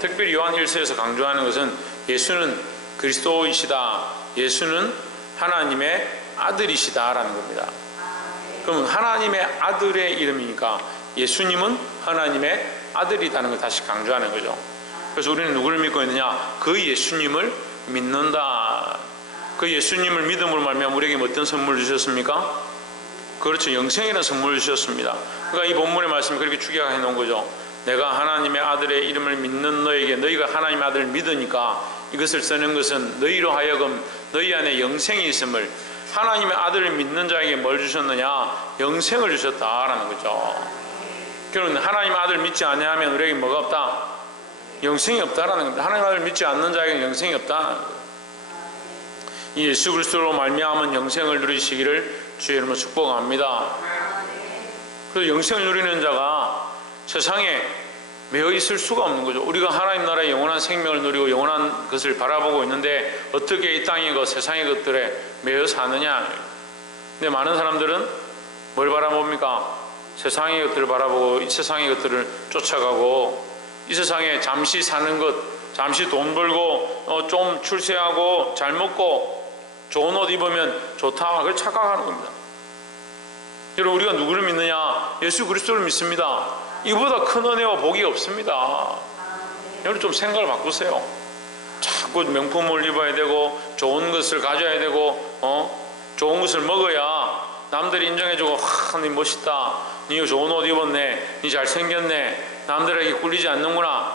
특별히 요한 1서에서 강조하는 것은 예수는 그리스도이시다, 예수는 하나님의 아들이시다라는 겁니다. 그럼 하나님의 아들의 이름이니까 예수님은 하나님의 아들이라는 걸 다시 강조하는 거죠. 그래서 우리는 누구를 믿고 있느냐? 그 예수님을 믿는다. 그 예수님을 믿음으로 말미암아 우리에게 어떤 선물을 주셨습니까? 그렇죠. 영생이라는 선물을 주셨습니다. 그러니까 이 본문의 말씀이 그렇게 축약해 놓은 거죠. 내가 하나님의 아들의 이름을 믿는 너에게, 너희가 하나님의 아들을 믿으니까 이것을 쓰는 것은 너희로 하여금 너희 안에 영생이 있음을, 하나님의 아들을 믿는 자에게 뭘 주셨느냐? 영생을 주셨다라는 거죠. 그러면 하나님의 아들을 믿지 않으면 우리에게 뭐가 없다? 영생이 없다라는 겁니다. 하나님의 아들을 믿지 않는 자에게는 영생이 없다. 이 예수 그리스도로 말미암은 영생을 누리시기를 주의 이름으로 축복합니다. 그래서 영생을 누리는 자가 세상에 매여 있을 수가 없는 거죠. 우리가 하나님 나라의 영원한 생명을 누리고 영원한 것을 바라보고 있는데 어떻게 이 땅의 것, 세상의 것들에 매여 사느냐. 근데 많은 사람들은 뭘 바라봅니까? 세상의 것들을 바라보고 이 세상의 것들을 쫓아가고, 이 세상에 잠시 사는 것, 잠시 돈 벌고 좀 출세하고 잘 먹고 좋은 옷 입으면 좋다, 그걸 착각하는 겁니다. 여러분, 우리가 누구를 믿느냐? 예수 그리스도를 믿습니다. 이보다 큰 은혜와 복이 없습니다. 여러분 좀 생각을 바꾸세요. 자꾸 명품을 입어야 되고 좋은 것을 가져야 되고 좋은 것을 먹어야 남들이 인정해주고, 니 멋있다, 니 좋은 옷 입었네, 니 잘생겼네, 남들에게 꿀리지 않는구나,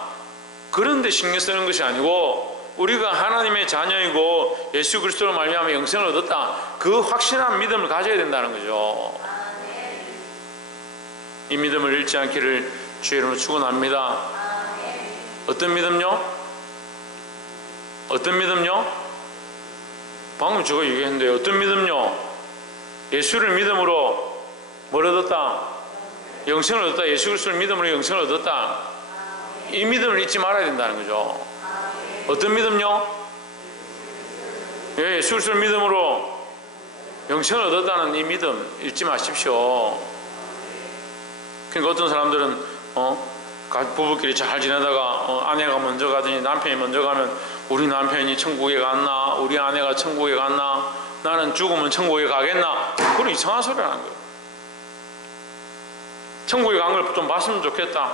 그런데 신경 쓰는 것이 아니고 우리가 하나님의 자녀이고 예수 그리스도로 말미암아 영생을 얻었다, 그 확신한 믿음을 가져야 된다는 거죠. 이 믿음을 잃지 않기를 주의 이름으로 축원합니다. 어떤 믿음요? 어떤 믿음요? 방금 제가 얘기했는데 어떤 믿음요? 예수를 믿음으로 뭘 얻었다? 영생을 얻었다. 예수 그리스도를 믿음으로 영생을 얻었다. 이 믿음을 잊지 말아야 된다는 거죠. 어떤 믿음요? 예수 그리스도를 믿음으로 영생을 얻었다는 이 믿음 잊지 마십시오. 그러니까 어떤 사람들은 부부끼리 잘 지내다가 아내가 먼저 가더니 남편이 먼저 가면 우리 남편이 천국에 갔나, 우리 아내가 천국에 갔나, 나는 죽으면 천국에 가겠나, 그런 이상한 소리 하는 거예요. 천국에 간 걸 좀 봤으면 좋겠다.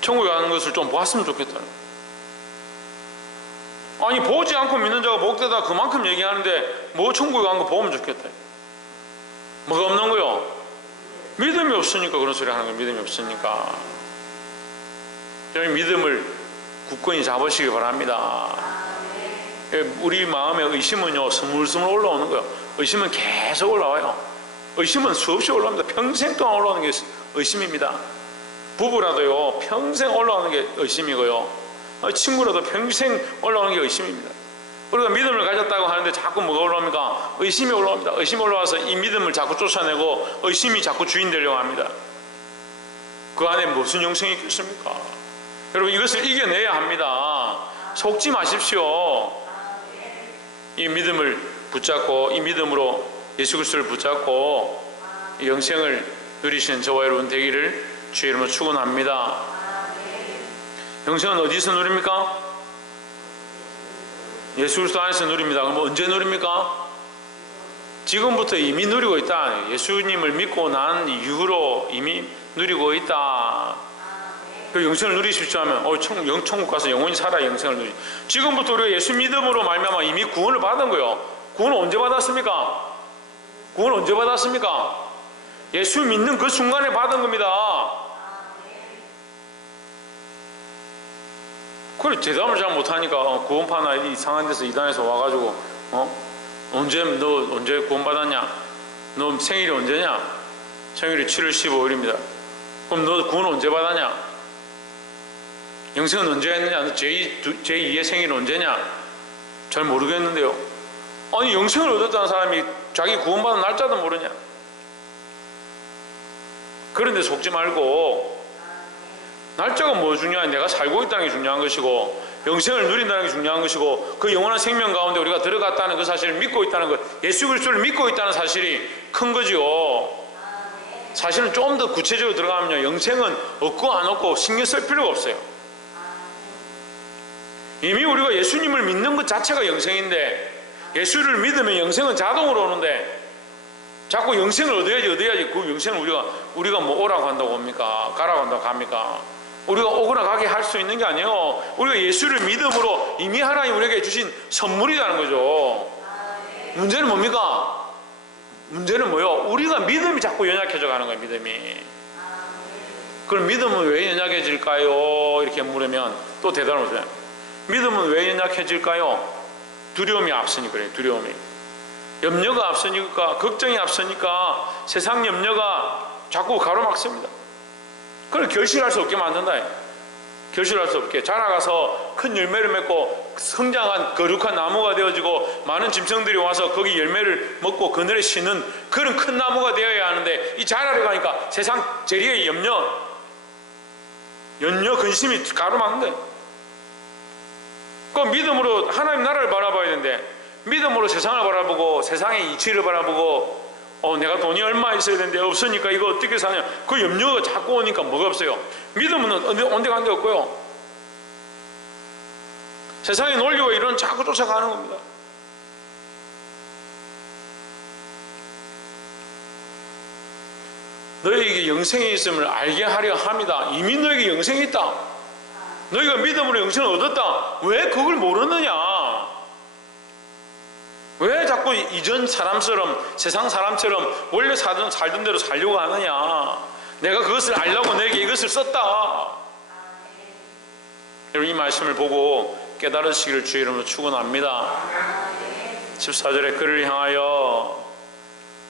천국에 가는 것을 좀 봤으면 좋겠다. 아니, 보지 않고 믿는 자가 복되다 그만큼 얘기하는데 뭐 천국에 간 거 보면 좋겠다. 뭐가 없는 거요? 믿음이 없으니까 그런 소리 하는 거예요. 믿음이 없으니까. 여러분, 믿음을 굳건히 잡으시기 바랍니다. 우리 마음에 의심은요, 스물스물 올라오는 거예요. 의심은 계속 올라와요. 의심은 수없이 올라옵니다. 평생 동안 올라오는 게 의심입니다. 부부라도요, 평생 올라오는 게 의심이고요, 친구라도 평생 올라오는 게 의심입니다. 우리가 믿음을 가졌다고 하는데 자꾸 뭐가 올라옵니까? 의심이 올라옵니다. 의심이 올라와서 이 믿음을 자꾸 쫓아내고 의심이 자꾸 주인 되려고 합니다. 그 안에 무슨 영생이 있겠습니까? 여러분, 이것을 이겨내야 합니다. 속지 마십시오. 이 믿음을 붙잡고, 이 믿음으로 예수 그리스도를 붙잡고 영생을 누리시는 저와 여러분 되기를 주의 이름으로 축원합니다. 영생은 어디서 누립니까? 예수 그리스도 안에서 누립니다. 그럼 언제 누립니까? 지금부터 이미 누리고 있다. 예수님을 믿고 난 이후로 이미 누리고 있다. 그 영생을 누리십시오 하면 천국 가서 영원히 살아 영생을 누리. 지금부터 우리가 예수 믿음으로 말미암아 이미 구원을 받은 거예요. 구원을 언제 받았습니까? 구원을 언제 받았습니까? 예수 믿는 그 순간에 받은 겁니다. 그래, 대답을 잘 못하니까 구원파나 이상한 데서 이단에서 와가지고 너 언제 구원받았냐? 너 생일이 언제냐? 생일이 7월 15일입니다. 그럼 너 구원 언제 받았냐? 영생은 언제 했느냐? 너 제2의 생일은 언제냐? 잘 모르겠는데요. 아니, 영생을 얻었다는 사람이 자기 구원받은 날짜도 모르냐? 그런데 속지 말고, 날짜가 뭐 중요하냐? 내가 살고 있다는 게 중요한 것이고, 영생을 누린다는 게 중요한 것이고, 그 영원한 생명 가운데 우리가 들어갔다는 그 사실을 믿고 있다는 것, 예수 그리스도를 믿고 있다는 사실이 큰 거지요. 사실은 좀 더 구체적으로 들어가면요, 영생은 없고 안 없고 신경 쓸 필요가 없어요. 이미 우리가 예수님을 믿는 것 자체가 영생인데, 예수를 믿으면 영생은 자동으로 오는데 자꾸 영생을 얻어야지 그 영생을 우리가 뭐 오라고 한다고 옵니까? 가라고 한다고 갑니까? 우리가 오거나 가게 할 수 있는 게 아니에요. 우리가 예수를 믿음으로 이미 하나님 우리에게 주신 선물이라는 거죠. 문제는 뭡니까? 문제는 뭐요? 우리가 믿음이 자꾸 연약해져 가는 거예요. 믿음이. 그럼 믿음은 왜 연약해질까요? 이렇게 물으면 또 대답을 못해요. 믿음은 왜 연약해질까요? 두려움이 앞서니 그래요. 두려움이. 염려가 앞서니까, 걱정이 앞서니까 세상 염려가 자꾸 가로막습니다. 그걸 결실할 수 없게 만든다. 결실할 수 없게. 자라가서 큰 열매를 맺고 성장한 거룩한 나무가 되어지고 많은 짐승들이 와서 거기 열매를 먹고 그늘에 쉬는 그런 큰 나무가 되어야 하는데, 이 자라려 가니까 세상 재리의 염려, 근심이 가로막는 거예요. 그 믿음으로 하나님 나라를 바라봐야 되는데, 믿음으로 세상을 바라보고 세상의 이치를 바라보고 내가 돈이 얼마 있어야 되는데 없으니까 이거 어떻게 사냐, 그 염려가 자꾸 오니까 뭐가 없어요. 믿음은 온데간데 없고요. 세상의 논리와 이런 자꾸 쫓아가는 겁니다. 너희에게 영생이 있음을 알게 하려 합니다. 이미 너에게 영생이 있다. 너희가 믿음으로 영생을 얻었다. 왜 그걸 모르느냐? 왜 자꾸 이전 사람처럼, 세상 사람처럼 원래 살던 대로 살려고 하느냐? 내가 그것을 알려고 너에게 이것을 썼다. 여러분, 이 말씀을 보고 깨달으시기를 주의 이름으로 축원합니다. 14절에 그를 향하여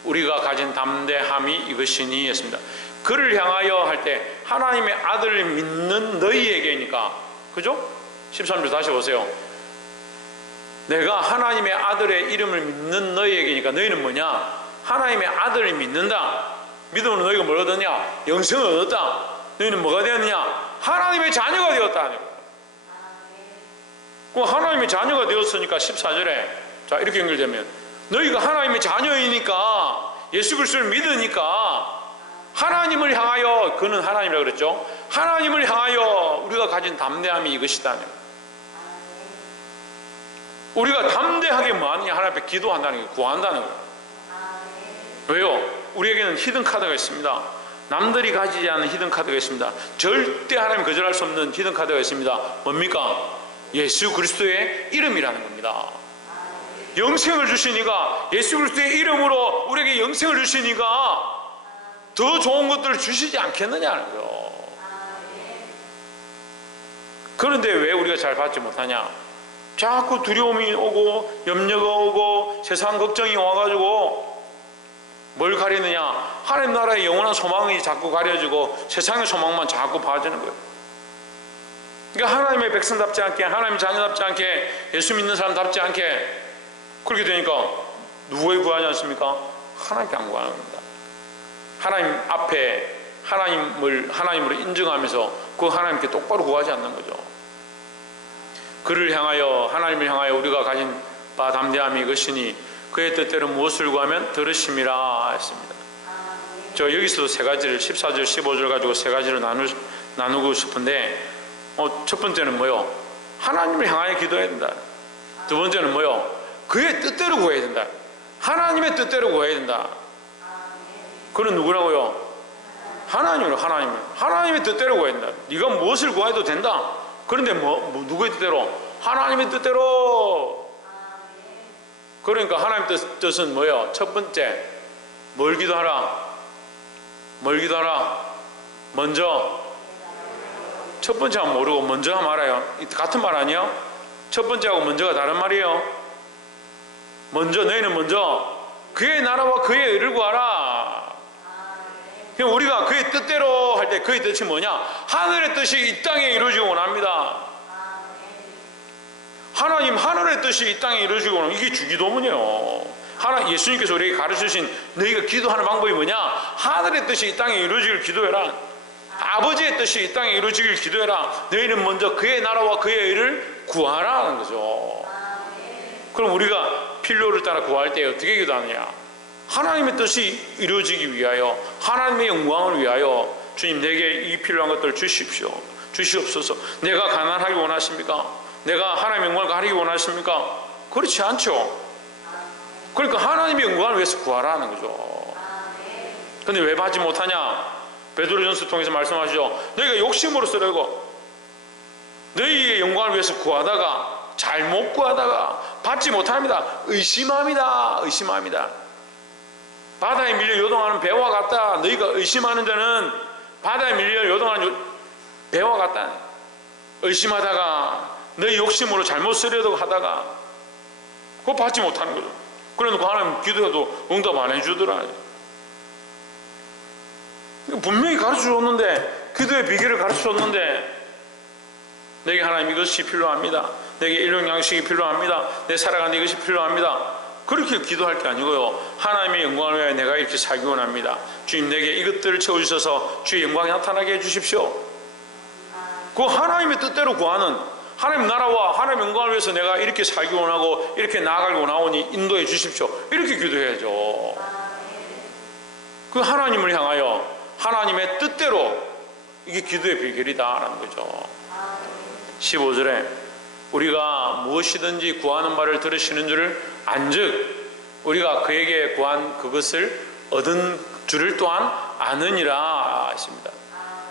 우리가 가진 담대함이 이것이니 했습니다. 그를 향하여 할 때 하나님의 아들을 믿는 너희에게니까, 그죠? 13절 다시 보세요. 내가 하나님의 아들의 이름을 믿는 너희에게니까, 너희는 뭐냐? 하나님의 아들을 믿는다. 믿음으로 너희가 뭘 얻었냐? 영생을 얻었다. 너희는 뭐가 되었느냐? 하나님의 자녀가 되었다. 그럼 하나님의 자녀가 되었으니까 14절에 자 이렇게 연결되면, 너희가 하나님의 자녀이니까, 예수 그리스도를 믿으니까 하나님을 향하여, 그는 하나님이라고 그랬죠. 하나님을 향하여 우리가 가진 담대함이 이것이다. 우리가 담대하게 뭐하느냐? 하나님 앞에 기도한다는 게, 구한다는 거예요. 왜요? 우리에게는 히든카드가 있습니다. 남들이 가지지 않은 히든카드가 있습니다. 절대 하나님 거절할 수 없는 히든카드가 있습니다. 뭡니까? 예수 그리스도의 이름이라는 겁니다. 영생을 주시니까, 예수 그리스도의 이름으로 우리에게 영생을 주시니까 더 좋은 것들을 주시지 않겠느냐는 거예요. 그런데 왜 우리가 잘 받지 못하냐? 자꾸 두려움이 오고 염려가 오고 세상 걱정이 와가지고 뭘 가리느냐? 하나님 나라의 영원한 소망이 자꾸 가려지고 세상의 소망만 자꾸 봐지는 거예요. 그러니까 하나님의 백성답지 않게, 하나님의 자녀답지 않게, 예수 믿는 사람답지 않게 그렇게 되니까 누구에게 구하지 않습니까? 하나님께 안 구하는 겁니다. 하나님 앞에 하나님으로 인정하면서 그 하나님께 똑바로 구하지 않는 거죠. 그를 향하여, 하나님을 향하여 우리가 가진 바 담대함이 이것이니 그의 뜻대로 무엇을 구하면 들으심이라 했습니다. 저 여기서도 세 가지를, 14절 15절 가지고 세 가지를 나누고 싶은데, 첫 번째는 뭐요? 하나님을 향하여 기도해야 된다. 두 번째는 뭐요? 그의 뜻대로 구해야 된다. 하나님의 뜻대로 구해야 된다. 그는 누구라고요? 하나님의 뜻대로 구해야 된다. 네가 무엇을 구해도 된다. 그런데 누구의 뜻대로? 하나님의 뜻대로. 그러니까 하나님 뜻은 뭐예요? 첫 번째, 뭘 기도하라? 먼저, 첫 번째 하면 모르고 먼저 하면 알아요. 같은 말 아니에요? 첫 번째하고 먼저가 다른 말이에요. 너희는 먼저 그의 나라와 그의 의를 구하라. 그럼 우리가 그의 뜻대로 할 때, 그의 뜻이 뭐냐? 하늘의 뜻이 이 땅에 이루어지고 원합니다. 하나님 하늘의 뜻이 이 땅에 이루어지고 원합니다. 이게 주기도문이에요. 예수님께서 우리에게 가르쳐주신 너희가 기도하는 방법이 뭐냐? 하늘의 뜻이 이 땅에 이루어지길 기도해라. 아버지의 뜻이 이 땅에 이루어지길 기도해라. 너희는 먼저 그의 나라와 그의 의를 구하라는 거죠. 그럼 우리가 필요를 따라 구할 때 어떻게 기도하느냐? 하나님의 뜻이 이루어지기 위하여, 하나님의 영광을 위하여 주님 내게 이 필요한 것들을 주십시오. 주시옵소서. 내가 가난하기 원하십니까? 내가 하나님의 영광을 가리기 원하십니까? 그렇지 않죠. 그러니까 하나님의 영광을 위해서 구하라는 거죠. 근데 왜 받지 못하냐? 베드로전서 통해서 말씀하시죠. 너희가 욕심으로 쓰려고 너희의 영광을 위해서 구하다가 잘못 구하다가 받지 못합니다. 의심합니다. 의심합니다. 바다에 밀려 요동하는 배와 같다. 너희가 의심하는 자는 바다에 밀려 요동하는 배와 같다. 의심하다가 너희 욕심으로 잘못 쓰려고 하다가 그거 받지 못하는 거죠. 그래놓고 하나님 기도해도 응답 안 해주더라. 분명히 가르쳐줬는데, 기도의 비결을 가르쳐줬는데, 내게 하나님 이것이 필요합니다. 내게 일용 양식이 필요합니다. 내 살아가는 이것이 필요합니다. 그렇게 기도할 게 아니고요. 하나님의 영광을 위하여 내가 이렇게 살기 원합니다. 주님 내게 이것들을 채워주셔서 주의 영광이 나타나게 해주십시오. 그 하나님의 뜻대로 구하는, 하나님 나라와 하나님 영광을 위해서 내가 이렇게 살기 원하고 이렇게 나아가기 원하오니 인도해 주십시오. 이렇게 기도해야죠. 그 하나님을 향하여 하나님의 뜻대로, 이게 기도의 비결이다라는 거죠. 15절에 우리가 무엇이든지 구하는 바를 들으시는 줄을 안즉 우리가 그에게 구한 그것을 얻은 줄을 또한 아느니라 했습니다.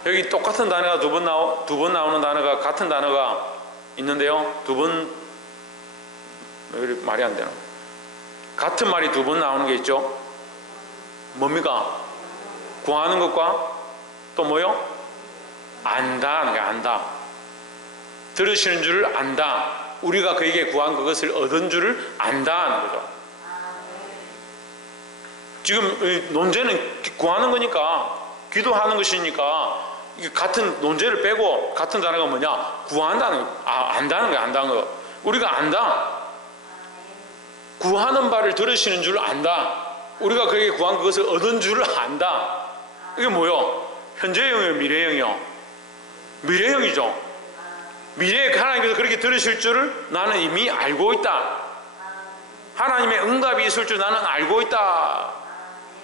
여기 똑같은 단어가 두 번 나오는 단어가, 같은 단어가 있는데요. 두 번, 말이 안 되나? 같은 말이 두 번 나오는 게 있죠. 뭡니까? 구하는 것과 또 뭐요? 안다 하는 게, 안다. 들으시는 줄을 안다. 우리가 그에게 구한 그것을 얻은 줄을 안다 하는 거죠. 지금 논제는 구하는 거니까, 기도하는 것이니까 같은 논제를 빼고 같은 단어가 뭐냐? 구한다는 거. 안다는 거야. 안다는 거. 우리가 안다. 구하는 바를 들으시는 줄 안다. 우리가 그에게 구한 그것을 얻은 줄을 안다. 이게 뭐요? 현재형이요, 미래형이요? 미래형이죠. 미래에 하나님께서 그렇게 들으실 줄을 나는 이미 알고 있다. 하나님의 응답이 있을 줄 나는 알고 있다.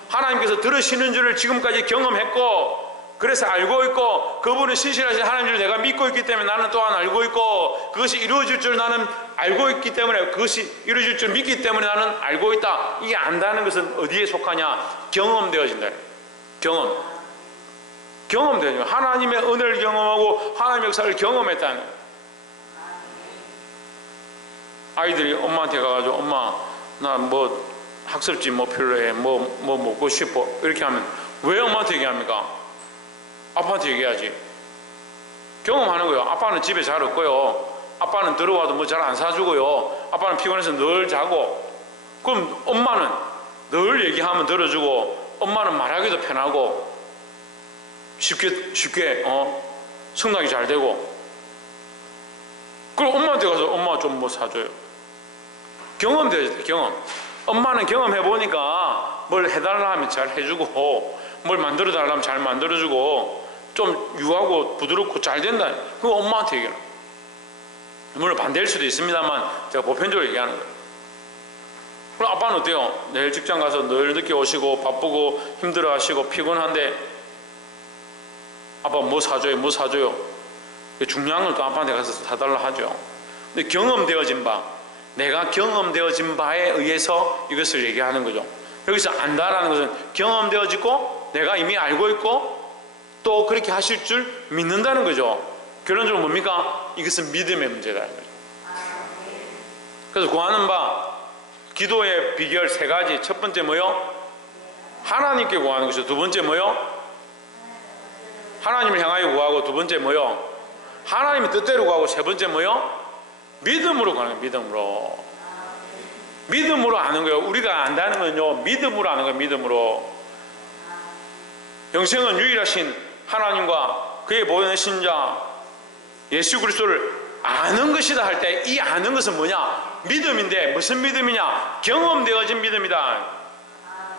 하나님께서 들으시는 줄을 지금까지 경험했고, 그래서 알고 있고, 그분은 신실하신 하나님을 내가 믿고 있기 때문에 나는 또한 알고 있고, 그것이 이루어질 줄 나는 알고 있기 때문에, 그것이 이루어질 줄 믿기 때문에 나는 알고 있다. 이게 안다는 것은 어디에 속하냐? 경험되어진다. 경험되어진다. 하나님의 은혜를 경험하고 하나님의 역사를 경험했다는 거예요. 아이들이 엄마한테 가가지고 엄마 나 뭐 학습지 뭐 필요해, 뭐 먹고 싶어, 이렇게 하면 왜 엄마한테 얘기합니까? 아빠한테 얘기하지. 경험하는 거예요. 아빠는 집에 잘 없고요, 아빠는 들어와도 뭐 잘 안 사주고요, 아빠는 피곤해서 늘 자고. 그럼 엄마는 늘 얘기하면 들어주고, 엄마는 말하기도 편하고 쉽게 성장이 잘 되고. 그럼 엄마한테 가서 엄마 좀 뭐 사줘요. 경험되죠. 경험. 엄마는 경험해보니까 뭘 해달라 하면 잘 해주고, 뭘 만들어달라 하면 잘 만들어주고, 좀 유하고 부드럽고 잘 된다. 그거 엄마한테 얘기하는 거예요. 물론 반대일 수도 있습니다만 제가 보편적으로 얘기하는 거예요. 그럼 아빠는 어때요? 내일 직장 가서 늘 늦게 오시고 바쁘고 힘들어 하시고 피곤한데 아빠 뭐 사줘요? 뭐 사줘요? 중요한 걸 또 아빠한테 가서 사달라 하죠. 근데 경험되어진 바, 내가 경험되어진 바에 의해서 이것을 얘기하는 거죠. 여기서 안다라는 것은 경험되어지고 내가 이미 알고 있고 또 그렇게 하실 줄 믿는다는 거죠. 결론적으로 뭡니까? 이것은 믿음의 문제라는 거죠. 그래서 구하는 바, 기도의 비결 세 가지. 첫 번째 뭐요? 하나님께 구하는 것이죠. 두 번째 뭐요? 하나님을 향하여 구하고, 두 번째 뭐요? 하나님의 뜻대로 구하고, 세 번째 뭐요? 믿음으로 가는 거예요. 믿음으로. 믿음으로 아는 거예요. 우리가 안다는 건요, 믿음으로 아는 거예요. 믿음으로. 영생은 유일하신 하나님과 그의 보내신 자 예수 그리스도를 아는 것이다 할 때, 이 아는 것은 뭐냐? 믿음인데, 무슨 믿음이냐? 경험되어진 믿음이다.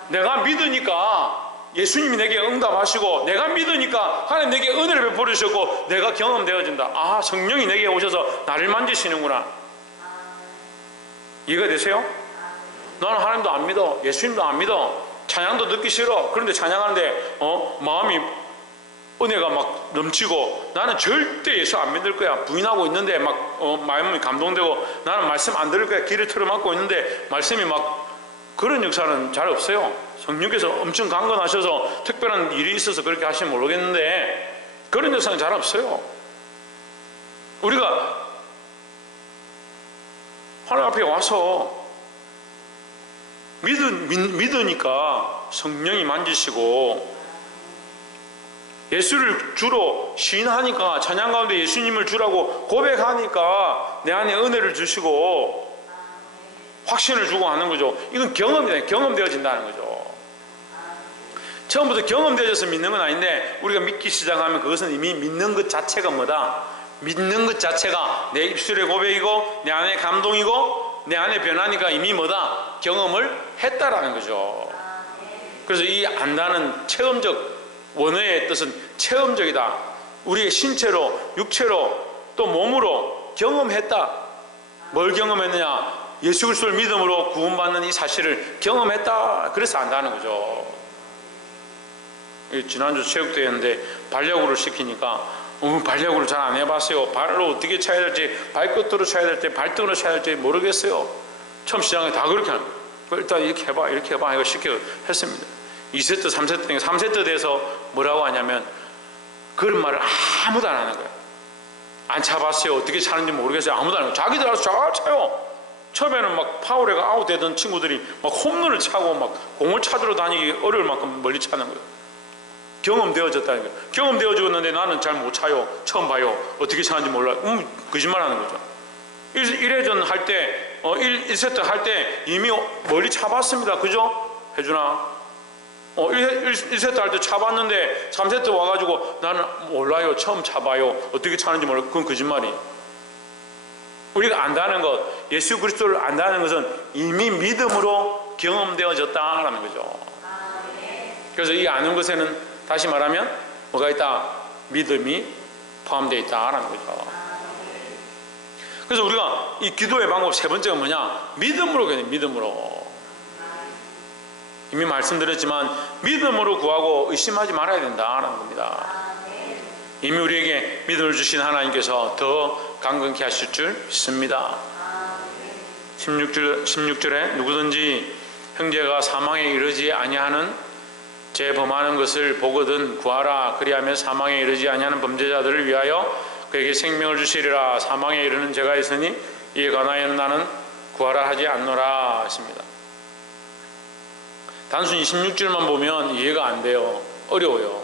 내가 믿으니까 예수님이 내게 응답하시고, 내가 믿으니까 하나님 내게 은혜를 베풀어 주셨고, 내가 경험되어진다. 아, 성령이 내게 오셔서 나를 만지시는구나. 이해가 되세요? 나는 하나님도 안 믿어, 예수님도 안 믿어, 찬양도 듣기 싫어. 그런데 찬양하는데 마음이 은혜가 막 넘치고 나는 절대 예수 안 믿을 거야. 부인하고 있는데 막 마음이 감동되고 나는 말씀 안 들을 거야. 귀를 틀어막고 있는데 말씀이 막, 그런 역사는 잘 없어요. 성령께서 엄청 강건하셔서 특별한 일이 있어서 그렇게 하시면 모르겠는데 그런 역사는 잘 없어요. 우리가 하나님 앞에 와서 믿으니까 성령이 만지시고, 예수를 주로 시인하니까 찬양 가운데 예수님을 주라고 고백하니까 내 안에 은혜를 주시고 확신을 주고 하는 거죠. 이건 경험되어진다는 거죠. 처음부터 경험되어져서 믿는 건 아닌데, 우리가 믿기 시작하면 그것은 이미 믿는 것 자체가 뭐다? 믿는 것 자체가 내 입술의 고백이고 내 안의 감동이고 내 안의 변화니까 이미 뭐다? 경험을 했다라는 거죠. 그래서 이 안다는 체험적, 원어의 뜻은 체험적이다. 우리의 신체로, 육체로, 또 몸으로 경험했다. 뭘 경험했느냐? 예수 그리스도를 믿음으로 구원받는 이 사실을 경험했다. 그래서 안다는 거죠. 지난주 체육대회였는데 반려구를 시키니까 반려구를 잘 안 해봤어요. 발로 어떻게 차야 될지, 발끝으로 차야 될지, 발등으로 차야 될지 모르겠어요. 처음 시작에 다 그렇게 하는 거예요. 일단 이렇게 해봐, 이렇게 해봐 이거 시켜 했습니다. 2세트, 3세트, 3세트 돼서 뭐라고 하냐면 그런 말을 아무도 안 하는 거예요. 안 차봤어요. 어떻게 차는지 모르겠어요. 아무도 안 하는 거예요. 자기들 알아서 잘 차요. 처음에는 막 파울에가 아웃되던 친구들이 막 홈런을 차고 막 공을 찾으러 다니기 어려울 만큼 멀리 차는 거예요. 경험되어졌다는 거예요. 경험되어졌는데 나는 잘 못 차요. 처음 봐요. 어떻게 차는지 몰라요. 거짓말 하는 거죠. 1회전 할 때, 1세트 할 때 이미 멀리 차봤습니다. 그죠? 혜준아. 1세트 할 때 차봤는데 3세트 와가지고 나는 몰라요. 처음 차봐요. 어떻게 차는지 몰라요. 그건 거짓말이에요. 우리가 안다는 것, 예수 그리스도를 안다는 것은 이미 믿음으로 경험되어졌다라는 거죠. 그래서 이 아는 것에는 다시 말하면 뭐가 있다? 믿음이 포함되어 있다라는 거죠. 그래서 우리가 이 기도의 방법 세 번째가 뭐냐? 믿음으로 그냥 믿음으로. 이미 말씀드렸지만 믿음으로 구하고 의심하지 말아야 된다라는 겁니다. 이미 우리에게 믿음을 주신 하나님께서 더 강건케 하실 줄 믿습니다. 16절에 누구든지 형제가 사망에 이르지 아니하는 죄 범하는 것을 보거든 구하라. 그리하면 사망에 이르지 아니하는 범죄자들을 위하여 그에게 생명을 주시리라. 사망에 이르는 죄가 있으니 이에 관하여는 나는 구하라 하지 않노라 하십니다. 단순히 16절만 보면 이해가 안 돼요. 어려워요.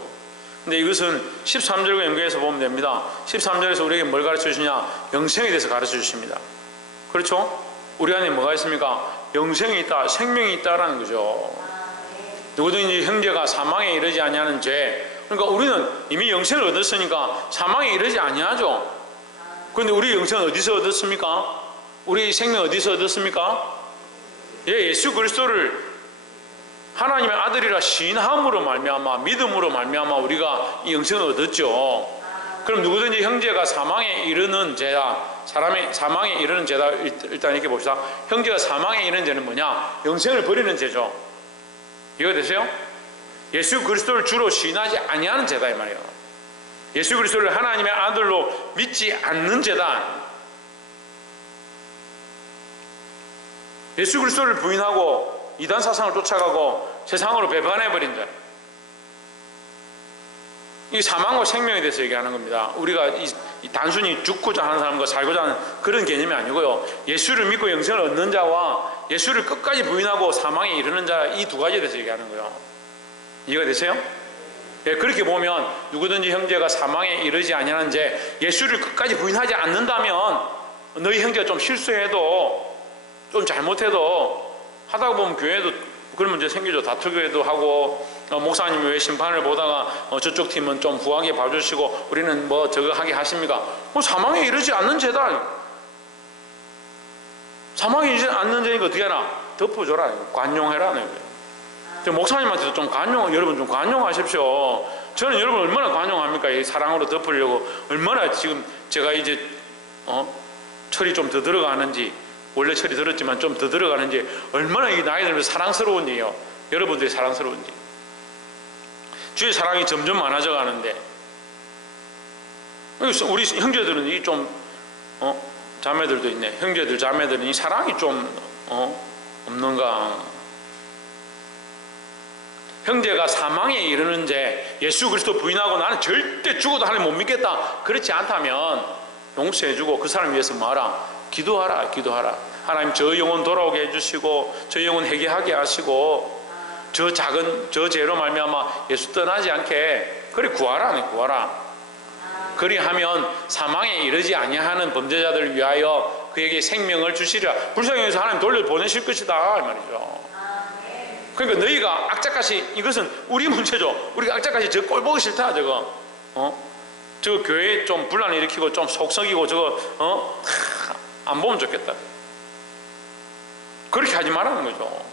근데 이것은 13절과 연계해서 보면 됩니다. 13절에서 우리에게 뭘 가르쳐 주시냐? 영생에 대해서 가르쳐 주십니다. 그렇죠? 우리 안에 뭐가 있습니까? 영생이 있다, 생명이 있다라는 거죠. 누구든지 형제가 사망에 이르지 아니하는 죄. 그러니까 우리는 이미 영생을 얻었으니까 사망에 이르지 아니하죠. 그런데 우리 영생은 어디서 얻었습니까? 우리 생명 어디서 얻었습니까? 예수 그리스도를 하나님의 아들이라 시인함으로 말미암아, 믿음으로 말미암아 우리가 이 영생을 얻었죠. 그럼 누구든지 형제가 사망에 이르는 죄다. 사망에 이르는 죄다. 일단 이렇게 봅시다. 형제가 사망에 이르는 죄는 뭐냐? 영생을 버리는 죄죠. 이해가 되세요? 예수 그리스도를 주로 시인하지 아니하는 죄다 이 말이에요. 예수 그리스도를 하나님의 아들로 믿지 않는 죄다. 예수 그리스도를 부인하고 이단 사상을 쫓아가고 세상으로 배반해버린 자. 이 사망과 생명에 대해서 얘기하는 겁니다. 우리가 단순히 죽고자 하는 사람과 살고자 하는 그런 개념이 아니고요. 예수를 믿고 영생을 얻는 자와 예수를 끝까지 부인하고 사망에 이르는 자, 이 두 가지에 대해서 얘기하는 거예요. 이해가 되세요? 예, 그렇게 보면 누구든지 형제가 사망에 이르지 아니하는 죄, 예수를 끝까지 부인하지 않는다면 너희 형제가 좀 실수해도 좀 잘못해도 하다 보면 교회도 그런 문제 생기죠. 다투기도 하고 목사님이 왜 심판을 보다가 저쪽 팀은 좀 후하게 봐주시고 우리는 뭐 저거 하게 하십니까? 사망에 이르지 않는 죄다. 사망에 이르지 않는 죄니까 어떻게 하나? 덮어줘라. 관용해라. 목사님한테도 좀 여러분 좀 관용하십시오. 저는 여러분 얼마나 관용합니까? 이 사랑으로 덮으려고 얼마나 지금 제가 이제 철이 좀 더 들어가는지, 원래 철이 들었지만 좀 더 들어가는지 얼마나 이 나이 들면 사랑스러운 일이에요. 여러분들이 사랑스러운지. 주의 사랑이 점점 많아져 가는데 우리 형제들은 이 좀 자매들도 있네. 형제들 자매들은 이 사랑이 좀 없는가. 형제가 사망에 이르는데 예수 그리스도 부인하고 나는 절대 죽어도 하나님 못 믿겠다, 그렇지 않다면 용서해주고 그 사람 위해서 뭐하라? 기도하라. 하나님 저 영혼 돌아오게 해주시고 저 영혼 회개하게 하시고 저 죄로 말미암아 예수 떠나지 않게 그리 구하라. 그리하면 사망에 이르지 아니하는 범죄자들을 위하여 그에게 생명을 주시리라. 불쌍히 여기서 하나님 돌려보내실 것이다 이 말이죠. 그러니까 너희가 악착같이, 이것은 우리 문제죠. 우리가 악착같이 저 꼴 보기 싫다 저거 저 교회에 좀 분란을 일으키고 좀 속썩이고 저거 안 보면 좋겠다, 그렇게 하지 말라는 거죠.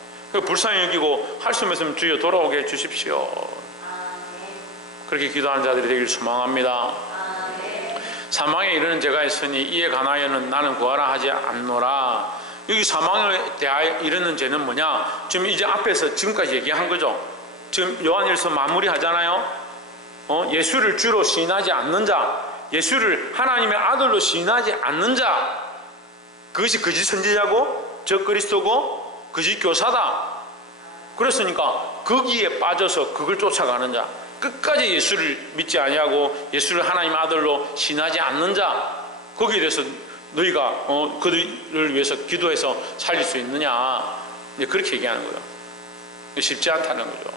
불쌍히 여기고 할 수 있으면 주여 돌아오게 해 주십시오. 그렇게 기도하는 자들이 되길 소망합니다. 사망에 이르는 죄가 있으니 이에 관하여는 나는 구하라 하지 않노라. 여기 사망에 대하여 이르는 죄는 뭐냐? 지금 이제 앞에서 지금까지 얘기한 거죠. 지금 요한일서 마무리하잖아요. 예수를 주로 시인하지 않는 자, 예수를 하나님의 아들로 시인하지 않는 자, 그것이 거짓 선지자고 적 그리스도고 거짓 교사다. 그랬으니까 거기에 빠져서 그걸 쫓아가는 자, 끝까지 예수를 믿지 아니하고 예수를 하나님의 아들로 시인하지 않는 자, 거기에 대해서 너희가 그들을 위해서 기도해서 살릴 수 있느냐, 그렇게 얘기하는 거예요. 쉽지 않다는 거죠.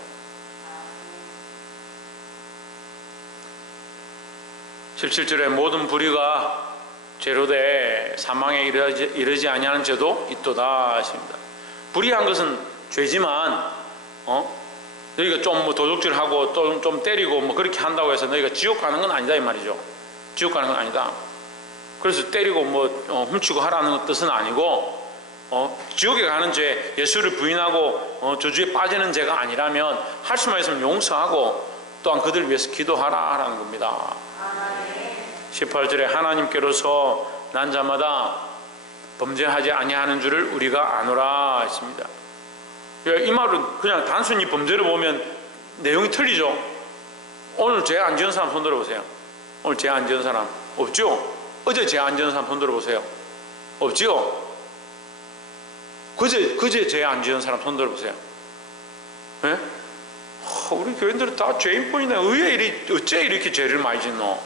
(17절에) 모든 불의가 죄로 돼 사망에 이르지 아니하는 죄도 있도다 하십니다. 불의한 것은 죄지만 너희가 좀 도둑질하고 또 좀 때리고 그렇게 한다고 해서 너희가 지옥 가는 건 아니다 이 말이죠. 지옥 가는 건 아니다. 그래서 때리고 훔치고 하라는 뜻은 아니고 지옥에 가는 죄, 예수를 부인하고 저주에 빠지는 죄가 아니라면 할 수만 있으면 용서하고 또한 그들을 위해서 기도하라 라는 겁니다. 18절에 하나님께로서 난 자마다 범죄하지 아니하는 줄을 우리가 아노라 했습니다. 이 말은 그냥 단순히 범죄를 보면 내용이 틀리죠. 오늘 죄 안 지은 사람 손 들어보세요. 오늘 죄 안 지은 사람 없죠? 어제 죄 안 지은 사람 손 들어보세요. 없죠? 그제 죄 안 지은 사람 손 들어보세요. 네? 우리 교인들은 다 죄인뿐이네. 어째 이렇게 죄를 많이 짓노?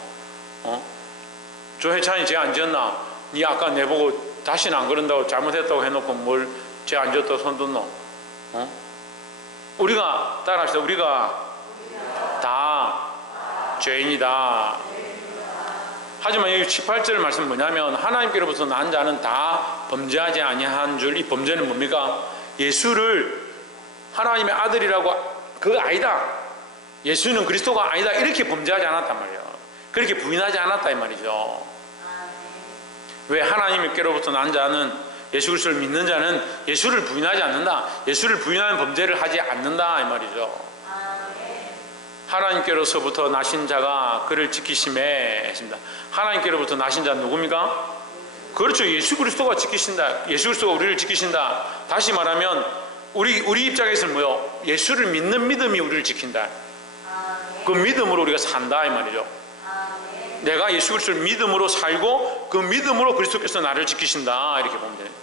조혜찬이 죄 안 지었나? 니 아까 내보고 다시는 안 그런다고 잘못했다고 해놓고 뭘 죄 안 지었다고 손 든노? 우리가 따라합시다. 우리가 다 죄인이다. 하지만 여기 18절 말씀 뭐냐면 하나님께로부터 난 자는 다 범죄하지 아니한 줄. 이 범죄는 뭡니까? 예수를 하나님의 아들이라고, 그거 아니다, 예수는 그리스도가 아니다, 이렇게 범죄하지 않았단 말이에요. 그렇게 부인하지 않았다 이 말이죠. 왜? 하나님께로부터 난 자는, 예수 그리스도를 믿는 자는 예수를 부인하지 않는다, 예수를 부인하는 범죄를 하지 않는다 이 말이죠. 하나님께로서부터 나신 자가 그를 지키심에 했습니다. 하나님께로부터 나신 자는 누굽니까? 그렇죠. 예수 그리스도가 지키신다. 예수 그리스도가 우리를 지키신다. 다시 말하면 우리 입장에서는 뭐요? 예수를 믿는 믿음이 우리를 지킨다. 그 믿음으로 우리가 산다 이 말이죠. 내가 예수 그리스도를 믿음으로 살고 그 믿음으로 그리스도께서 나를 지키신다, 이렇게 보면 됩니다.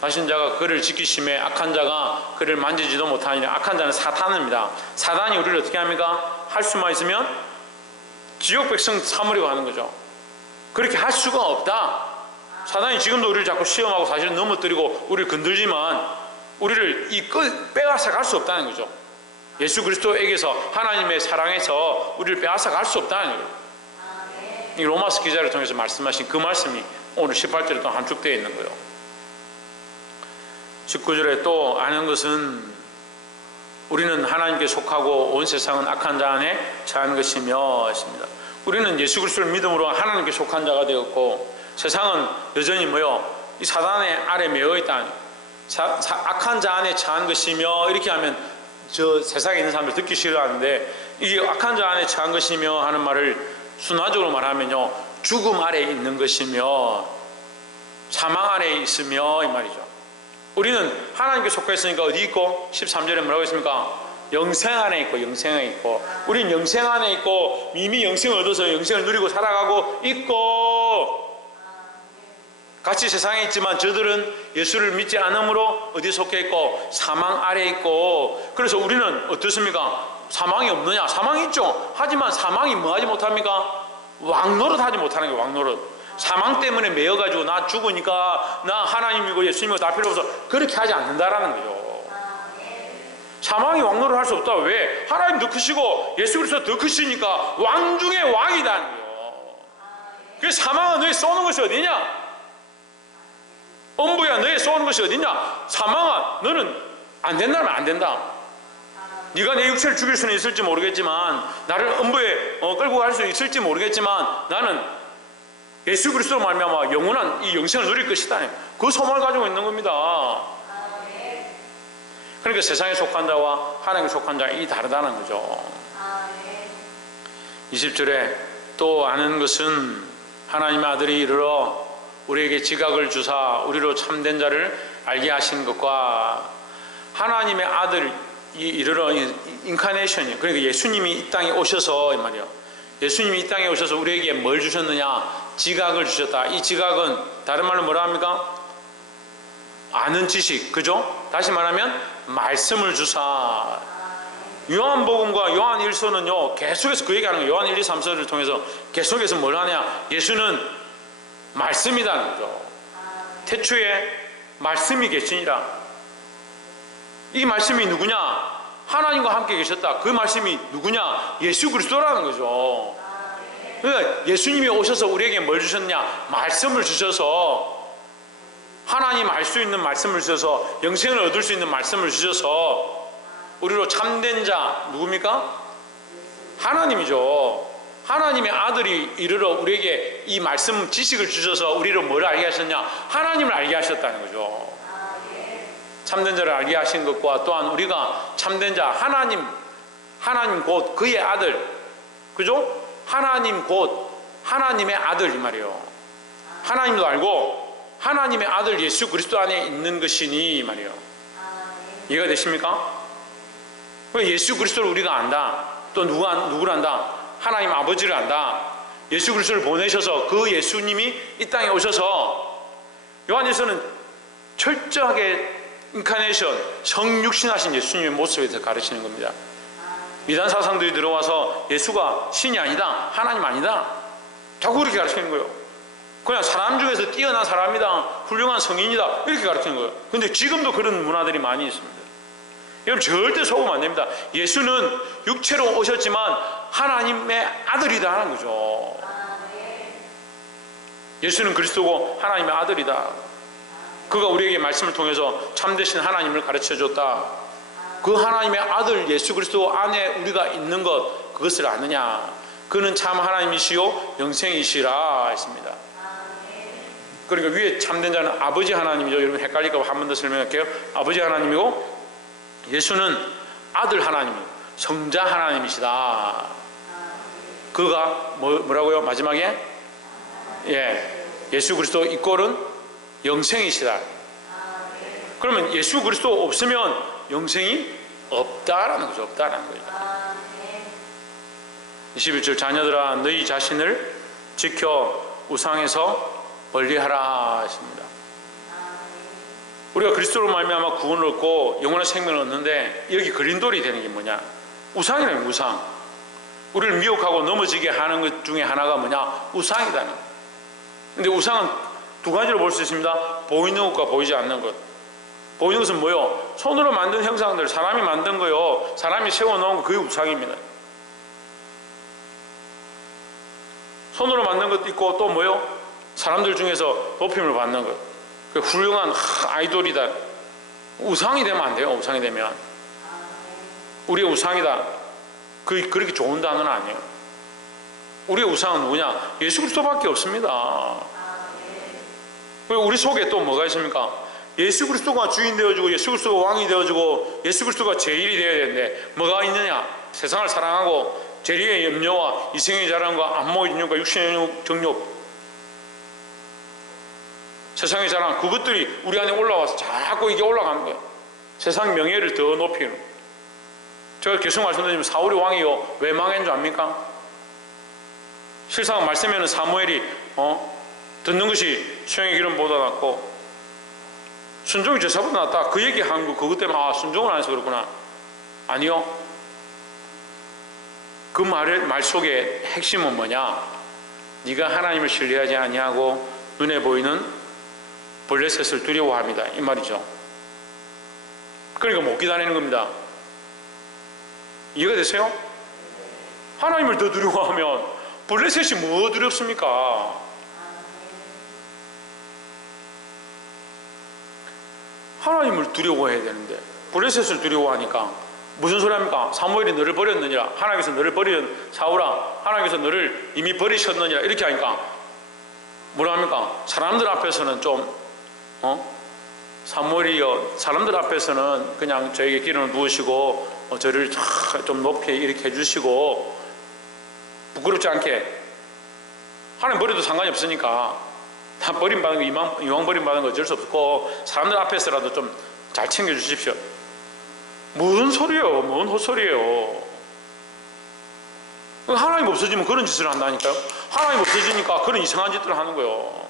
나신 자가 그를 지키심에 악한 자가 그를 만지지도 못하니. 악한 자는 사탄입니다. 사단이 우리를 어떻게 합니까? 할 수만 있으면 지옥 백성 삼으려고 하는 거죠. 그렇게 할 수가 없다. 사단이 지금도 우리를 자꾸 시험하고 사실은 넘어뜨리고 우리를 건들지만 우리를 빼앗아 갈 수 없다는 거죠. 예수 그리스도에게서, 하나님의 사랑에서 우리를 빼앗아 갈 수 없다는 거예요. 이 로마서 기자를 통해서 말씀하신 그 말씀이 오늘 18절에 또 함축되어 있는 거예요. 19절에 또 아는 것은 우리는 하나님께 속하고 온 세상은 악한 자 안에 처한 것이며 했습니다. 우리는 예수 그리스도를 믿음으로 하나님께 속한 자가 되었고 세상은 여전히 이 사단의 아래 매여 있다. 악한 자 안에 처한 것이며, 이렇게 하면 저 세상에 있는 사람들 듣기 싫어하는데, 이게 악한 자 안에 처한 것이며 하는 말을 순화적으로 말하면요, 죽음 아래 있는 것이며 사망 아래 있으며 이 말이죠. 우리는 하나님께 속해 있으니까 어디 있고? 13절에 뭐라고 했습니까? 영생 안에 있고, 영생 안에 있고. 우리는 영생 안에 있고 이미 영생을 얻어서 영생을 누리고 살아가고 있고, 같이 세상에 있지만 저들은 예수를 믿지 않으므로 어디 속해 있고? 사망 아래 있고. 그래서 우리는 어떻습니까? 사망이 없느냐? 사망이 있죠. 하지만 사망이 뭐 하지 못합니까? 왕노릇 하지 못하는 게 왕노릇. 사망 때문에 매여가지고 나 죽으니까 나 하나님이고 예수님이고 다 필요 없어, 그렇게 하지 않는다라는 거죠. 사망이 왕노릇 할 수 없다. 왜? 하나님 더 크시고 예수 그리스도 더 크시니까 왕 중에 왕이다는 거예요. 그래서 사망은 너희 쏘는 것이 어디냐? 엄부야, 너희 쏘는 것이 어디냐? 사망아, 너는 안 된다면 안 된다. 네가 내 육체를 죽일 수는 있을지 모르겠지만, 나를 엄부에 끌고 갈 수 있을지 모르겠지만, 나는 예수 그리스도로 말미암아 영원한 이 영생을 누릴 것이다. 그 소망을 가지고 있는 겁니다. 그러니까 세상에 속한 자와 하나님께 속한 자 이 다르다는 거죠. 20절에 또 아는 것은 하나님의 아들이 이르러 우리에게 지각을 주사 우리로 참된 자를 알게 하신 것과, 하나님의 아들이 이르러 인카네이션이에요. 그러니까 예수님이 이 땅에 오셔서, 이 말이에요. 예수님이 이 땅에 오셔서 우리에게 뭘 주셨느냐? 지각을 주셨다. 이 지각은 다른 말로 뭐라 합니까? 아는 지식, 그죠? 다시 말하면 말씀을 주사. 요한복음과 요한 1서는요 계속해서 그 얘기하는 거예요. 요한 1, 2, 3서를 통해서 계속해서 뭘 하냐? 예수는 말씀이라는 거죠. 태초에 말씀이 계시니라. 이 말씀이 누구냐? 하나님과 함께 계셨다. 그 말씀이 누구냐? 예수 그리스도라는 거죠. 그러니까 예수님이 오셔서 우리에게 뭘 주셨냐? 말씀을 주셔서, 하나님 알 수 있는 말씀을 주셔서, 영생을 얻을 수 있는 말씀을 주셔서 우리로 참된 자 누굽니까? 하나님이죠. 하나님의 아들이 이르러 우리에게 이 말씀 지식을 주셔서 우리로 뭘 알게 하셨냐? 하나님을 알게 하셨다는 거죠. 참된 자를 알게 하신 것과 또한 우리가 참된 자, 하나님 곧 그의 아들, 그죠? 하나님 곧 하나님의 아들, 이 말이에요. 하나님도 알고 하나님의 아들 예수 그리스도 안에 있는 것이니, 이 말이에요. 이해가 되십니까? 예수 그리스도를 우리가 안다. 또 누구를 안다? 하나님 아버지를 안다. 예수 그리스도를 보내셔서 그 예수님이 이 땅에 오셔서, 요한일서는 철저하게 인카네이션, 성육신하신 예수님의 모습에 대해서 가르치는 겁니다. 이단 사상들이 들어와서 예수가 신이 아니다, 하나님 아니다, 자꾸 그렇게 가르치는 거예요. 그냥 사람 중에서 뛰어난 사람이다, 훌륭한 성인이다, 이렇게 가르치는 거예요. 근데 지금도 그런 문화들이 많이 있습니다. 여러분 절대 속으면 안 됩니다. 예수는 육체로 오셨지만 하나님의 아들이다 하는 거죠. 예수는 그리스도고 하나님의 아들이다. 그가 우리에게 말씀을 통해서 참되신 하나님을 가르쳐줬다. 그 하나님의 아들 예수 그리스도 안에 우리가 있는 것, 그것을 아느냐? 그는 참 하나님이시요 영생이시라 했습니다. 그러니까 위에 참된 자는 아버지 하나님이죠. 여러분 헷갈릴까 봐 한 번 더 설명할게요. 아버지 하나님이고 예수는 아들 하나님, 성자 하나님이시다. 그가 뭐라고요? 마지막에 예수 그리스도 이꼴은 영생이시다. 그러면 예수 그리스도 없으면 영생이 없다라는 거죠. 없다라는 거죠. 21절 자녀들아 너희 자신을 지켜 우상에서 멀리하라 했습니다. 우리가 그리스도로 말미암아 구원을 얻고 영원한 생명을 얻는데 여기 걸린 돌이 되는 게 뭐냐? 우상이라는 우상. 우리를 미혹하고 넘어지게 하는 것 중에 하나가 뭐냐? 우상이다는 거예요. 근데 우상은 두 가지로 볼 수 있습니다. 보이는 것과 보이지 않는 것. 보이는 것은 뭐요? 손으로 만든 형상들, 사람이 만든 거요. 사람이 세워놓은 거, 그게 우상입니다. 손으로 만든 것도 있고 또 뭐요? 사람들 중에서 높임을 받는 것. 그 훌륭한 아이돌이다. 우상이 되면 안 돼요. 우상이 되면 우리의 우상이다. 그렇게 좋은 단어는 아니에요. 우리의 우상은 누구냐? 예수 그리스도밖에 없습니다. 우리 속에 또 뭐가 있습니까? 예수 그리스도가 주인 되어주고 예수 그리스도가 왕이 되어주고 예수 그리스도가 제일이 되어야 되는데 뭐가 있느냐? 세상을 사랑하고 재리의 염려와 이생의 자랑과 안목의 진욕과 육신의 정욕, 세상의 자랑, 그것들이 우리 안에 올라와서 자꾸 이게 올라가는 거예요. 세상 명예를 더 높이는. 제가 계속 말씀드리면 사울이 왕이요 왜 망한 줄 압니까? 실상 말씀에는 사무엘이 듣는 것이 수양의 기름보다 낫고 순종이 제사보다 낫다, 그 얘기한 거 그것 때문에 순종을 안 해서 그렇구나. 아니요, 그 말 속에 핵심은 뭐냐? 네가 하나님을 신뢰하지 아니하고 눈에 보이는 블레셋을 두려워합니다, 이 말이죠. 그러니까 못 기다리는 겁니다. 이해가 되세요? 하나님을 더 두려워하면 블레셋이 뭐 두렵습니까? 하나님을 두려워해야 되는데 블레셋을 두려워하니까 무슨 소리 합니까? 사무엘이 너를 버렸느니라, 하나님께서 너를 버리는 사울아, 하나님께서 너를 이미 버리셨느니라, 이렇게 하니까 뭐라 합니까? 사람들 앞에서는 좀 사무엘이여, 사람들 앞에서는 그냥 저에게 기름을 부으시고 저를 좀 높이 이렇게 해주시고 부끄럽지 않게, 하나님 버려도 상관이 없으니까 다 버림받은 거, 이왕 버림받은 거 어쩔 수 없고 사람들 앞에서라도 좀 잘 챙겨주십시오. 무슨 소리예요? 뭔 헛소리예요? 하나님 없어지면 그런 짓을 한다니까요. 하나님 없어지니까 그런 이상한 짓들을 하는 거예요.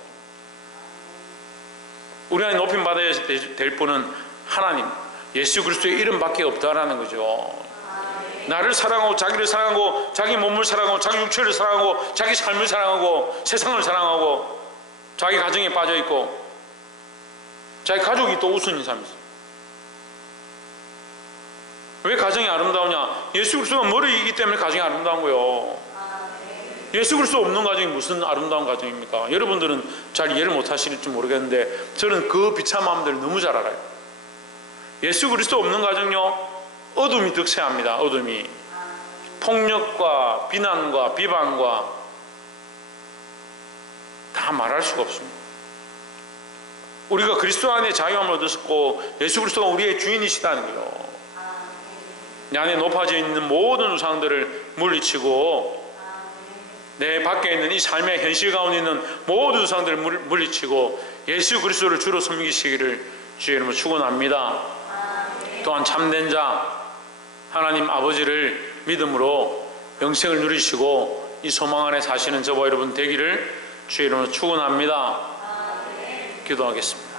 우리 안에 높임 받아야 될 분은 하나님, 예수 그리스도의 이름밖에 없다라는 거죠. 나를 사랑하고 자기를 사랑하고 자기 몸을 사랑하고 자기 육체를 사랑하고 자기 삶을 사랑하고 세상을 사랑하고 자기 가정에 빠져 있고 자기 가족이 또 우선인 삶이죠. 왜 가정이 아름다우냐? 예수 그리스도가 머리이기 때문에 가정이 아름다운 거예요. 예수 그리스도 없는 가정이 무슨 아름다운 가정입니까? 여러분들은 잘 이해를 못 하실지 모르겠는데 저는 그 비참함들을 너무 잘 알아요. 예수 그리스도 없는 가정요, 어둠이 득세합니다. 어둠이 폭력과 비난과 비방과 다 말할 수가 없습니다. 우리가 그리스도 안에 자유함을 얻었고 예수 그리스도가 우리의 주인이시다는 거예요. 내 안에 높아져 있는 모든 우상들을 물리치고 내 밖에 있는 이 삶의 현실 가운데 있는 모든 우상들을 물리치고 예수 그리스도를 주로 섬기시기를 주의 이름으로 축원합니다. 또한 참된 자 하나님 아버지를 믿음으로 영생을 누리시고 이 소망 안에 사시는 저와 여러분 되기를 주의 이름으로 축원합니다. 기도하겠습니다.